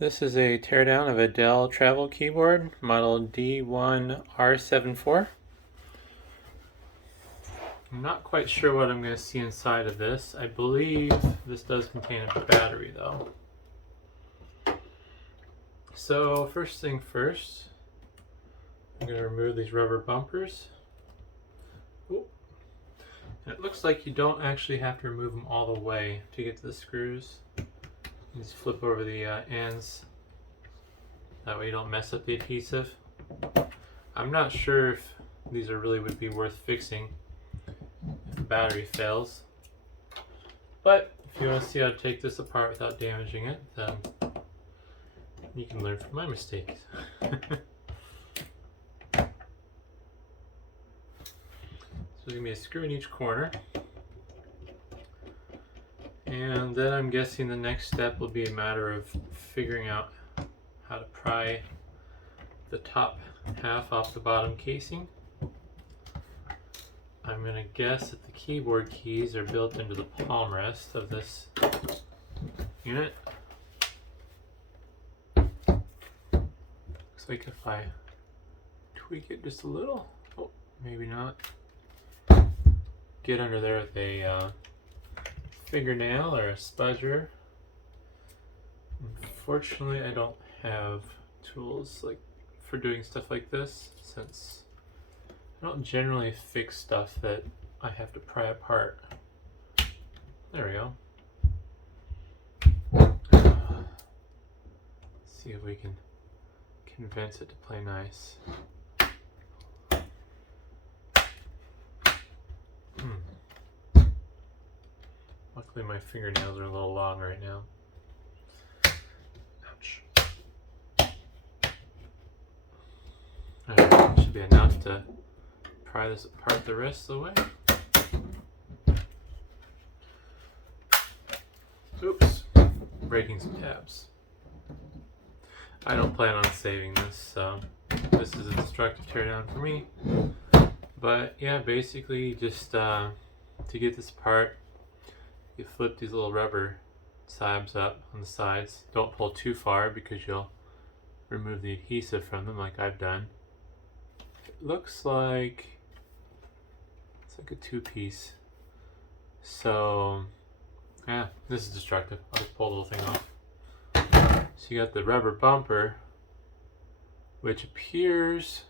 This is a teardown of a Dell travel keyboard, model D1R74. I'm not quite sure what I'm going to see inside of this. I believe this does contain a battery though. So first thing first, I'm going to remove these rubber bumpers. Ooh. And it looks like you don't actually have to remove them all the way to get to the screws. You just flip over the ends. That way you don't mess up the adhesive. I'm not sure if these would be worth fixing if the battery fails. But if you want to see how to take this apart without damaging it, then you can learn from my mistakes. So there's going to be a screw in each corner. And then I'm guessing the next step will be a matter of figuring out how to pry the top half off the bottom casing. I'm going to guess that the keyboard keys are built into the palm rest of this unit. Looks like if I tweak it just a little, oh, maybe not, get under there with a fingernail or a spudger. Unfortunately, I don't have tools for doing stuff like this, since I don't generally fix stuff that I have to pry apart. There we go. Let's see if we can convince it to play nice. Luckily my fingernails are a little long right now. Ouch. Alright, should be enough to pry this apart the rest of the way. Oops, breaking some tabs. I don't plan on saving this, so this is a destructive teardown for me. But yeah, basically just to get this apart, you flip these little rubber tabs up on the sides. Don't pull too far because you'll remove the adhesive from them like I've done. It looks like it's like a two-piece. So yeah, this is destructive. I'll just pull the little thing off. So you got the rubber bumper, which appears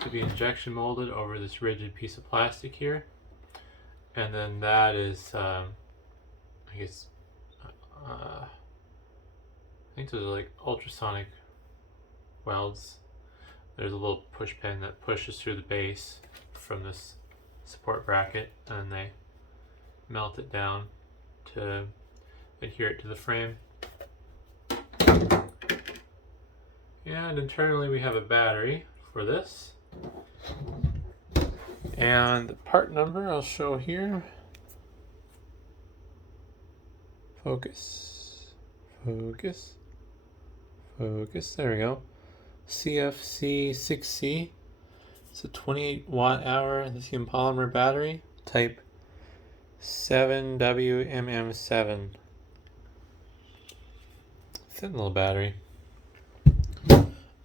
to be injection molded over this rigid piece of plastic here. And then that is I guess I think those are like ultrasonic welds. There's a little push pin that pushes through the base from this support bracket, and they melt it down to adhere it to the frame. And internally we have a battery for this. And the part number I'll show here. Focus, focus, focus. There we go. CFC6C. It's a 28 watt hour lithium polymer battery, type 7WMM7. Thin little battery.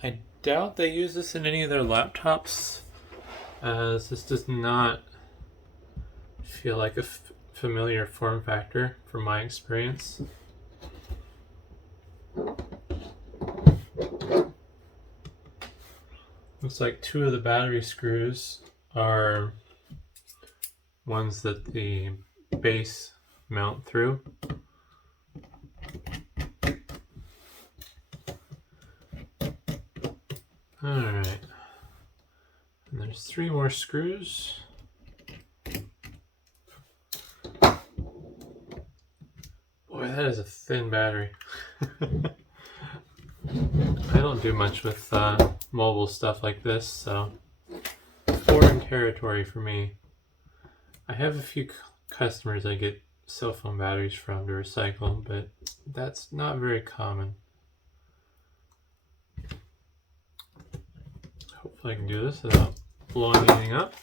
I doubt they use this in any of their laptops, as this does not feel like a familiar form factor from my experience. Looks like two of the battery screws are ones that the base mount through. Alright, and there's 3 more screws. Boy, that is a thin battery. I don't do much with mobile stuff like this, so foreign territory for me. I have a few customers I get cell phone batteries from to recycle, but that's not very common. Hopefully I can do this without blowing anything up.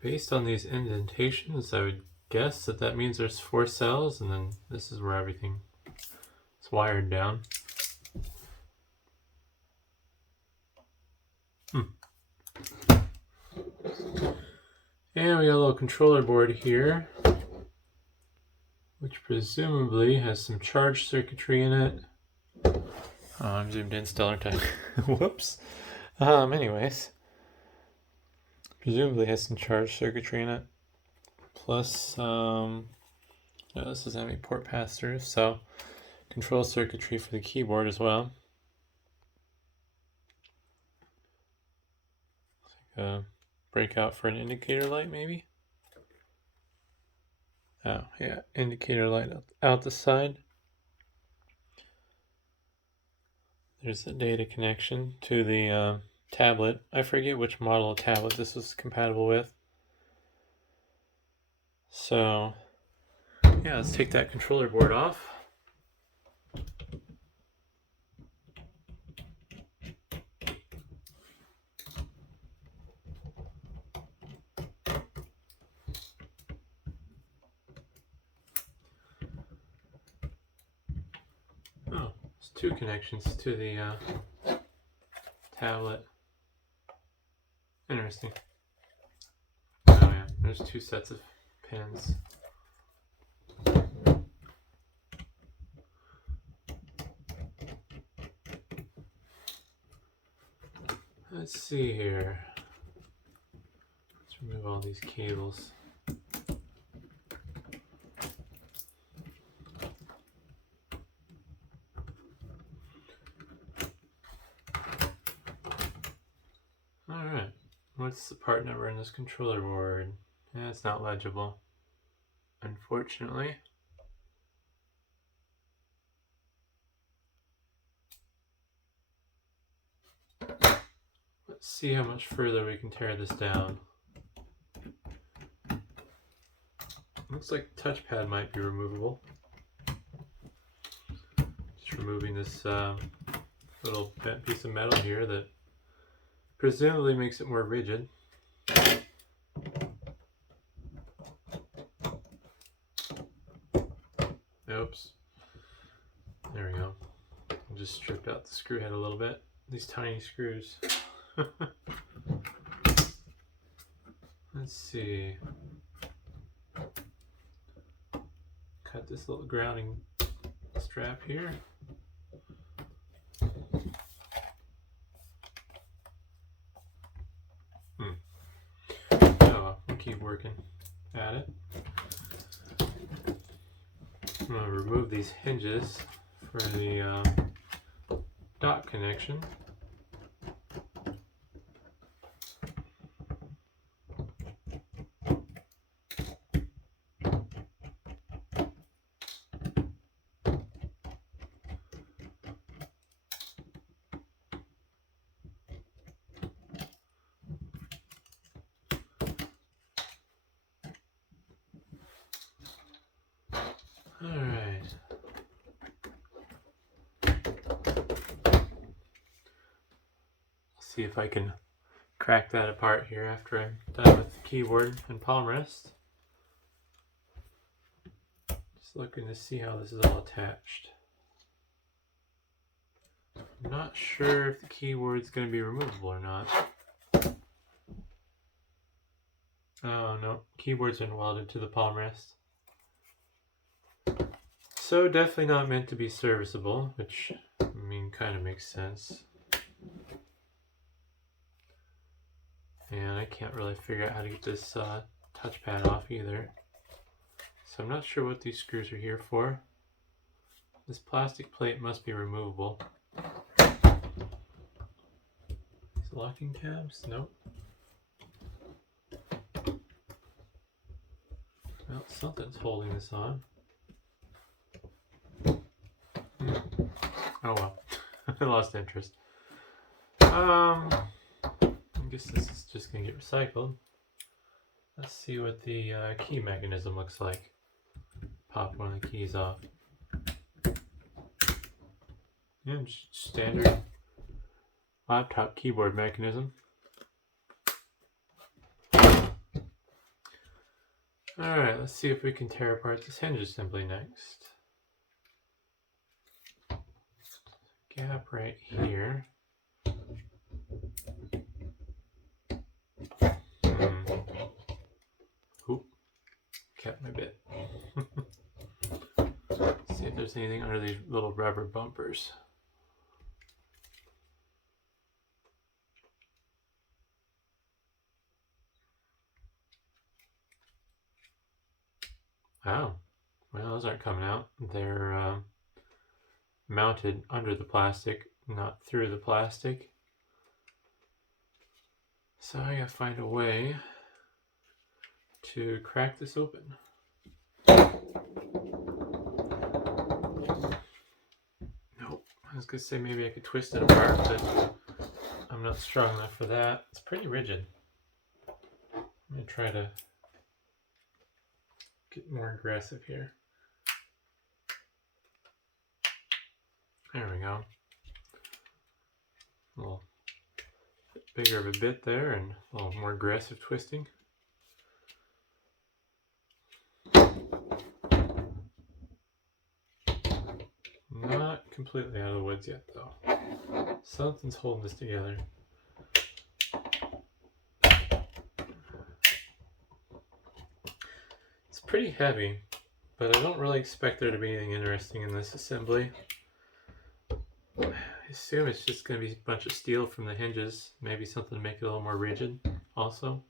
Based on these indentations, I would guess that means there's 4 cells, and then this is where everything is wired down. And we got a little controller board here, which presumably has some charge circuitry in it. Oh, I'm zoomed in still, aren't I? Whoops. Anyways, presumably has some charge circuitry in it. Plus, no, this doesn't have any port pass-throughs, so control circuitry for the keyboard as well. Breakout for an indicator light, maybe? Oh, yeah, indicator light out the side. There's the data connection to the tablet. I forget which model of tablet this was compatible with. So, yeah, let's take that controller board off. Oh, there's 2 connections to the tablet. Interesting. Oh yeah, there's 2 sets of pins. Let's see here. Let's remove all these cables. Alright, what's the part number in this controller board? Yeah, it's not legible, unfortunately. Let's see how much further we can tear this down. Looks like the touchpad might be removable. Just removing this little bent piece of metal here that presumably makes it more rigid. Oops. There we go. I just stripped out the screw head a little bit. These tiny screws. Let's see. Cut this little grounding strap here. Oh, we'll keep working at it. I'm going to remove these hinges for the dot connection. Alright. See if I can crack that apart here after I'm done with the keyboard and palm rest. Just looking to see how this is all attached. I'm not sure if the keyboard's going to be removable or not. Oh no, keyboard's been welded to the palm rest. So definitely not meant to be serviceable, which, I mean, kind of makes sense. And I can't really figure out how to get this touchpad off either. So I'm not sure what these screws are here for. This plastic plate must be removable. These locking tabs? Nope. Well, something's holding this on. Oh well, I lost interest. I guess this is just gonna get recycled. Let's see what the key mechanism looks like. Pop one of the keys off. Yeah, just standard laptop keyboard mechanism. Alright, let's see if we can tear apart this hinge assembly next. Gap right here. Oop, kept my bit. See if there's anything under these little rubber bumpers. Oh, well, those aren't coming out. They're mounted under the plastic, not through the plastic. So I gotta find a way to crack this open. Nope. I was gonna say maybe I could twist it apart, but I'm not strong enough for that. It's pretty rigid. I'm gonna try to get more aggressive here. There we go. A little bit bigger of a bit there and a little more aggressive twisting. Not completely out of the woods yet though. Something's holding this together. It's pretty heavy, but I don't really expect there to be anything interesting in this assembly. I assume it's just going to be a bunch of steel from the hinges, maybe something to make it a little more rigid also.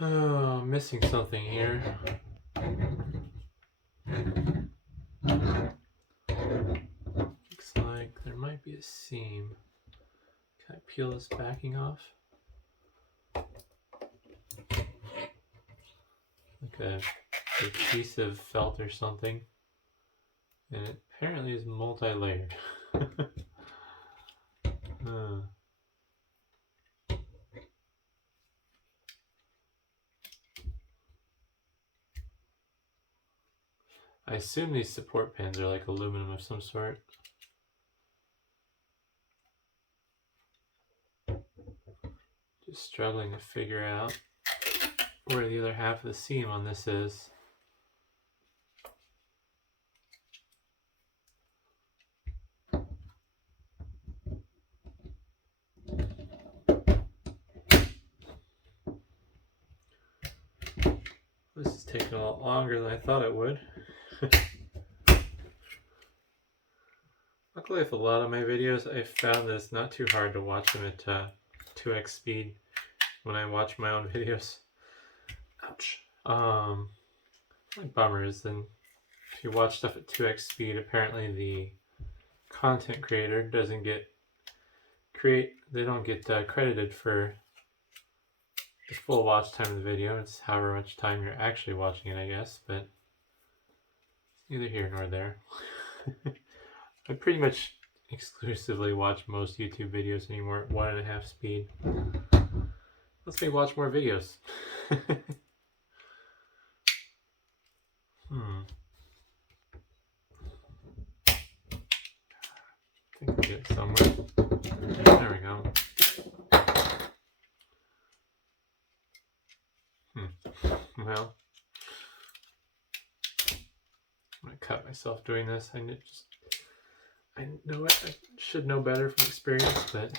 Oh, I'm missing something here. Looks like there might be a seam. Can I peel this backing off? Like a piece of felt or something. And it apparently is multi-layered. I assume these support pins are like aluminum of some sort. Just struggling to figure out where the other half of the seam on this is. This is taking a lot longer than I thought it would. Luckily with a lot of my videos, I found that it's not too hard to watch them at 2x speed when I watch my own videos. Ouch. My bummer is then if you watch stuff at 2x speed, apparently the content creator doesn't get they don't get credited for the full watch time of the video. It's however much time you're actually watching it, I guess, but it's neither here nor there. I pretty much exclusively watch most YouTube videos anymore at 1.5 speed. Let's me watch more videos. I think I get it somewhere. There we go. Well, I'm gonna cut myself doing this. I know it. I should know better from experience, but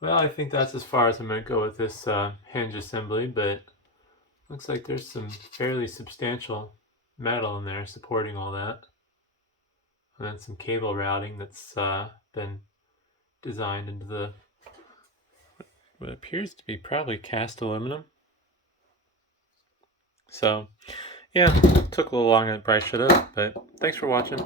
well, I think that's as far as I'm gonna go with this hinge assembly. But looks like there's some fairly substantial metal in there supporting all that, and then some cable routing that's been designed into the what appears to be probably cast aluminum. So yeah, took a little longer than it probably should have, but thanks for watching.